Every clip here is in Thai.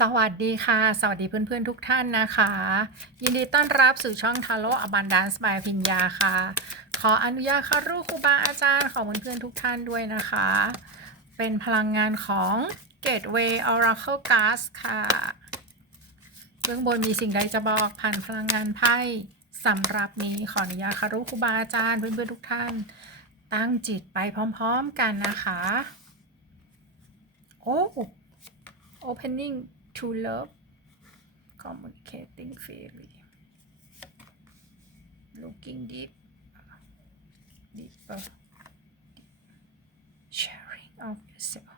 สวัสดีค่ะ สวัสดีเพื่อนๆทุกท่านนะคะ ยินดีต้อนรับสู่ช่องทาโร่อบันดานซ์บายพิญญาค่ะ ขออนุญาตคารุครูบาอาจารย์ของเพื่อนๆทุกท่านด้วยนะคะ เป็นพลังงานของ Gateway Oracle Cards ค่ะ เบื้องบนมีสิ่งใดจะบอกผ่านพลังงานไพ่สำหรับนี้ขออนุญาตคารุครูบาอาจารย์เพื่อนๆทุกท่าน ตั้งจิตไปพร้อมๆกันนะคะ โอ้ opening to love communicating freely looking deep deeper sharing of yourself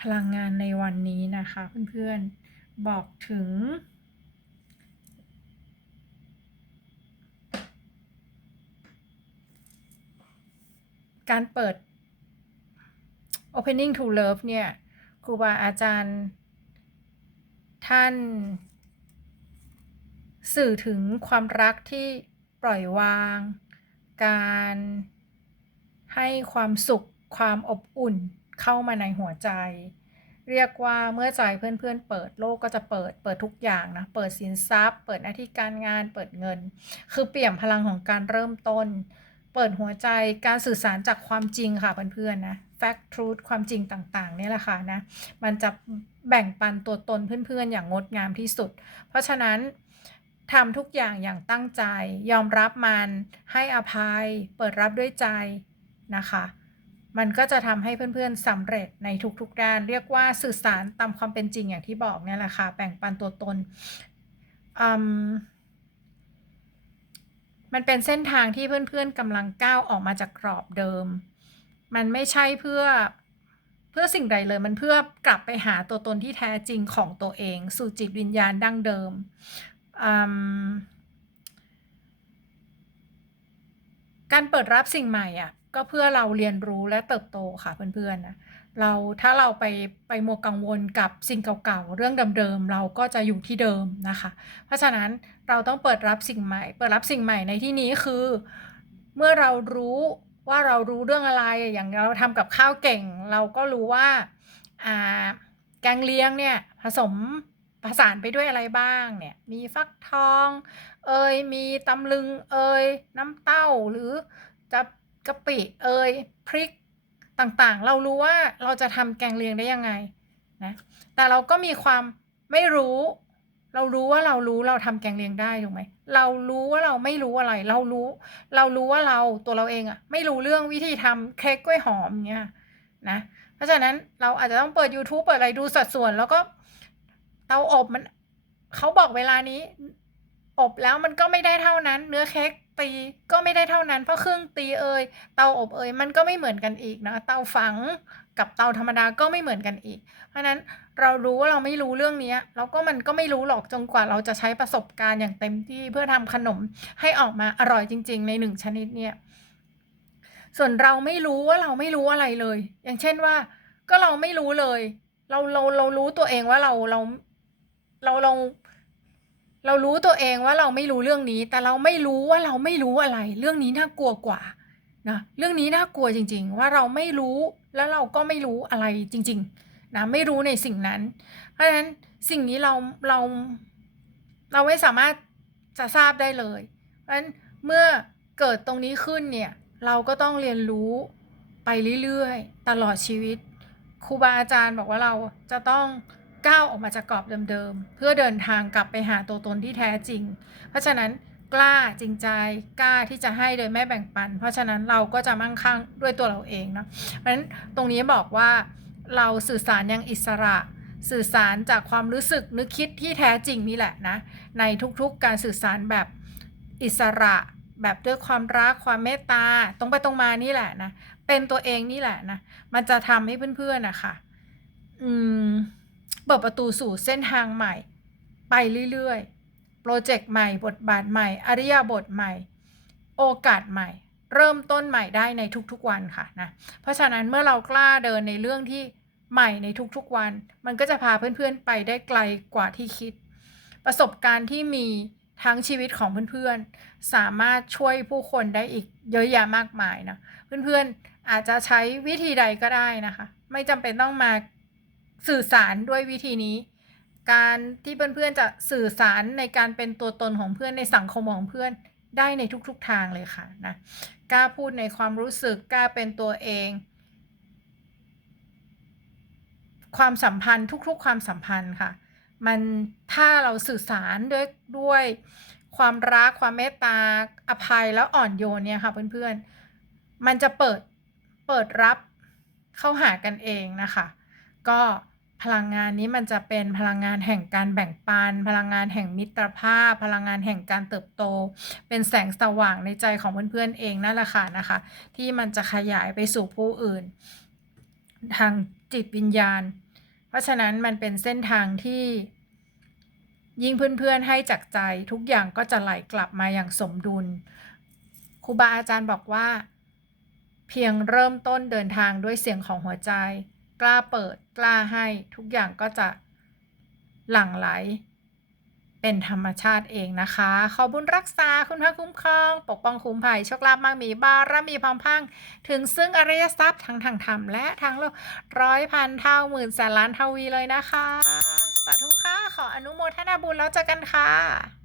พลังงานในวันนี้นะคะเพื่อนๆ บอกถึง การเปิด opening to love เนี่ยครูบาอาจารย์ ท่าน สื่อถึงความรักที่ปล่อยวาง การให้ความสุขความอบอุ่นเข้ามาในหัวใจ เรียกว่าเมื่อใจเพื่อนๆเปิดโลกก็จะเปิดเปิดทุกอย่างนะเปิดสินทรัพย์ เปิดหน้าที่การงานเปิดเงิน คือเปลี่ยนพลังของการเริ่มต้น เปิดหัวใจการสื่อสารจากความจริงค่ะเพื่อนๆนะ fact truth ความจริงต่างๆเนี่ยแหละค่ะนะ มันจะแบ่งปันตัวตนเพื่อนๆ อย่างงดงามที่สุด เพราะฉะนั้นทำทุกอย่างอย่างตั้งใจ ยอมรับมันให้อภัย เปิดรับด้วยใจนะคะ มันก็จะทำให้เพื่อนๆสำเร็จในทุกๆด้าน เรียกว่าสื่อสารตามความเป็นจริงอย่างที่บอกเนี่ยแหละค่ะ แบ่งปันตัวตนอืม มันเป็นเส้นทางที่เพื่อนๆกำลังก้าวออกมาจากกรอบเดิม มันไม่ใช่เพื่อเพื่อสิ่งใดเลย มันเพื่อกลับไปหาตัวตนที่แท้จริงของตัวเอง สู่จิตวิญญาณดั้งเดิม การเปิดรับสิ่งใหม่อะ ก็เพื่อเราเรียนรู้และเติบโตค่ะเพื่อนๆนะเราถ้าเราไปไปมัวกังวลกับสิ่งเก่าๆ เรื่องเดิมๆ เราก็จะอยู่ที่เดิมนะคะ เพราะฉะนั้นเราต้องเปิดรับสิ่งใหม่ เปิดรับสิ่งใหม่ในที่นี้คือ เมื่อเรารู้ว่าเรารู้เรื่องอะไรอย่างเราทำกับข้าวเก่ง เราก็รู้ว่าอ่าแกงเลี้ยงเนี่ยผสมผสานไปด้วยอะไรบ้างเนี่ยมีฟักทอง เอยมีตำลึงเอยน้ำเต้าหรือจะ กะปิเอยพริกต่างๆ เรารู้ว่าเราจะทำแกงเลียงได้ยังไงนะแต่เราก็มีความไม่รู้ เรารู้ว่าเรารู้เราทำแกงเลียงได้ถูกไหมเรารู้ว่าเราไม่รู้อะไร เรารู้ เรารู้ว่าเราตัวเราเองอะไม่รู้เรื่องวิธีทำเค้กกล้วยหอมเงี้ยนะเพราะฉะนั้นเราอาจจะต้องเปิด YouTube เปิดอะไรดูสัดส่วนแล้วก็เตาอบมันเขาบอกเวลานี้ อบแล้วมันก็ไม่ได้เท่านั้น เนื้อเค้กตีก็ไม่ได้เท่านั้น เพราะเครื่องตีเอยเตาอบเอยมันก็ไม่เหมือนกันอีกนะเตาฝังกับเตาธรรมดาก็ไม่เหมือนกันอีก เพราะฉะนั้นเรารู้ว่าเราไม่รู้เรื่องนี้แล้วก็มันก็ไม่รู้หรอกจนกว่าเราจะใช้ประสบการณ์อย่างเต็มที่เพื่อทำขนมให้ออกมาอร่อยจริง ๆ ในหนึ่งชนิดเนี่ยส่วนเราไม่รู้ว่าเราไม่รู้อะไรเลย อย่างเช่นว่า ก็เราไม่รู้เลย เราเราเรารู้ตัวเองว่าเราเราเราเรา เรารู้ตัวเองว่าเราไม่รู้เรื่องนี้ แต่เราไม่รู้ว่าเราไม่รู้อะไร เรื่องนี้น่ากลัวกว่านะเรื่องนี้น่ากลัวจริง ๆ ว่าเราไม่รู้แล้วเราก็ไม่รู้อะไรจริง ๆนะไม่รู้ในสิ่งนั้น เพราะฉะนั้นสิ่งนี้เราเราเราไม่สามารถจะทราบได้เลย เพราะฉะนั้นเมื่อเกิดตรงนี้ขึ้นเนี่ยเราก็ต้องเรียนรู้ไปเรื่อยๆ ตลอดชีวิตครูบาอาจารย์บอกว่าเราจะต้อง ก้าวออกมาจากกรอบเดิมๆ เพื่อเดินทางกลับไปหาตัวตนที่แท้จริง เพราะฉะนั้นกล้าจริงใจกล้าที่จะให้โดยไม่แบ่งปัน เพราะฉะนั้นเราก็จะมั่งคั่งด้วยตัวเราเองเนาะเพราะฉะนั้นตรงนี้บอกว่าเราสื่อสารอย่างอิสระสื่อสารจากความรู้สึกนึกคิดที่แท้จริงนี่แหละนะ ในทุกๆการสื่อสารแบบอิสระ แบบด้วยความรักความเมตตาตรงไปตรงมานี่แหละนะ เป็นตัวเองนี่แหละนะ มันจะทำให้เพื่อนๆนะคะอืม เปิดประตูสู่เส้นทางใหม่ ไปเรื่อยๆ โปรเจกต์ใหม่ บทบาทใหม่ อริยบทใหม่ โอกาสใหม่ เริ่มต้นใหม่ได้ในทุกๆวันค่ะนะ เพราะฉะนั้นเมื่อเรากล้าเดินในเรื่องที่ใหม่ในทุกๆวัน มันก็จะพาเพื่อนๆไปได้ไกลกว่าที่คิด ประสบการณ์ที่มีทั้งชีวิตของเพื่อนๆ สามารถช่วยผู้คนได้อีกเยอะแยะมากมายนะ เพื่อนๆอาจจะใช้วิธีใดก็ได้นะคะ ไม่จำเป็นต้องมา สื่อสารด้วยวิธีนี้ การที่เพื่อนๆจะสื่อสารในการเป็นตัวตนของเพื่อนในสังคมของเพื่อนได้ในทุกๆทางเลยค่ะนะกล้าพูดในความรู้สึกกล้าเป็นตัวเอง ความสัมพันธ์ทุกๆ ความสัมพันธ์ค่ะ มันถ้าเราสื่อสารด้วยด้วยความรักความเมตตาอภัยแล้วอ่อนโยนเนี่ยค่ะเพื่อนๆ มันจะเปิดเปิดรับเข้าหากันเองนะคะ ก็ พลังงานนี้มันจะเป็นพลังงานแห่งการแบ่งปัน พลังงานแห่งมิตรภาพ พลังงานแห่งการเติบโต เป็นแสงสว่างในใจของเพื่อนๆเองนั่นแหละค่ะนะคะ ที่มันจะขยายไปสู่ผู้อื่น ทางจิตวิญญาณ เพราะฉะนั้นมันเป็นเส้นทางที่ยิ่งเพื่อนๆให้จากใจทุกอย่างก็จะไหลกลับมาอย่างสมดุลครูบาอาจารย์บอกว่า เพียงเริ่มต้นเดินทางด้วยเสียงของหัวใจ กล้าเปิดกล้าให้ทุกอย่างก็จะหลั่งไหล เป็นธรรมชาติเองนะคะ ขอบุญรักษาคุณพระคุ้มครอง ปกป้องคุ้มภัยโชคลาภมากมีบารมีพองพังถึงซึ่งอริยทรัพย์ทั้งทางธรรมและทางโลกร้อยพันเท่าหมื่นแสนล้านเทวีเลยนะคะ สาธุค่ะขออนุโมทนาบุญแล้วเจอกันค่ะ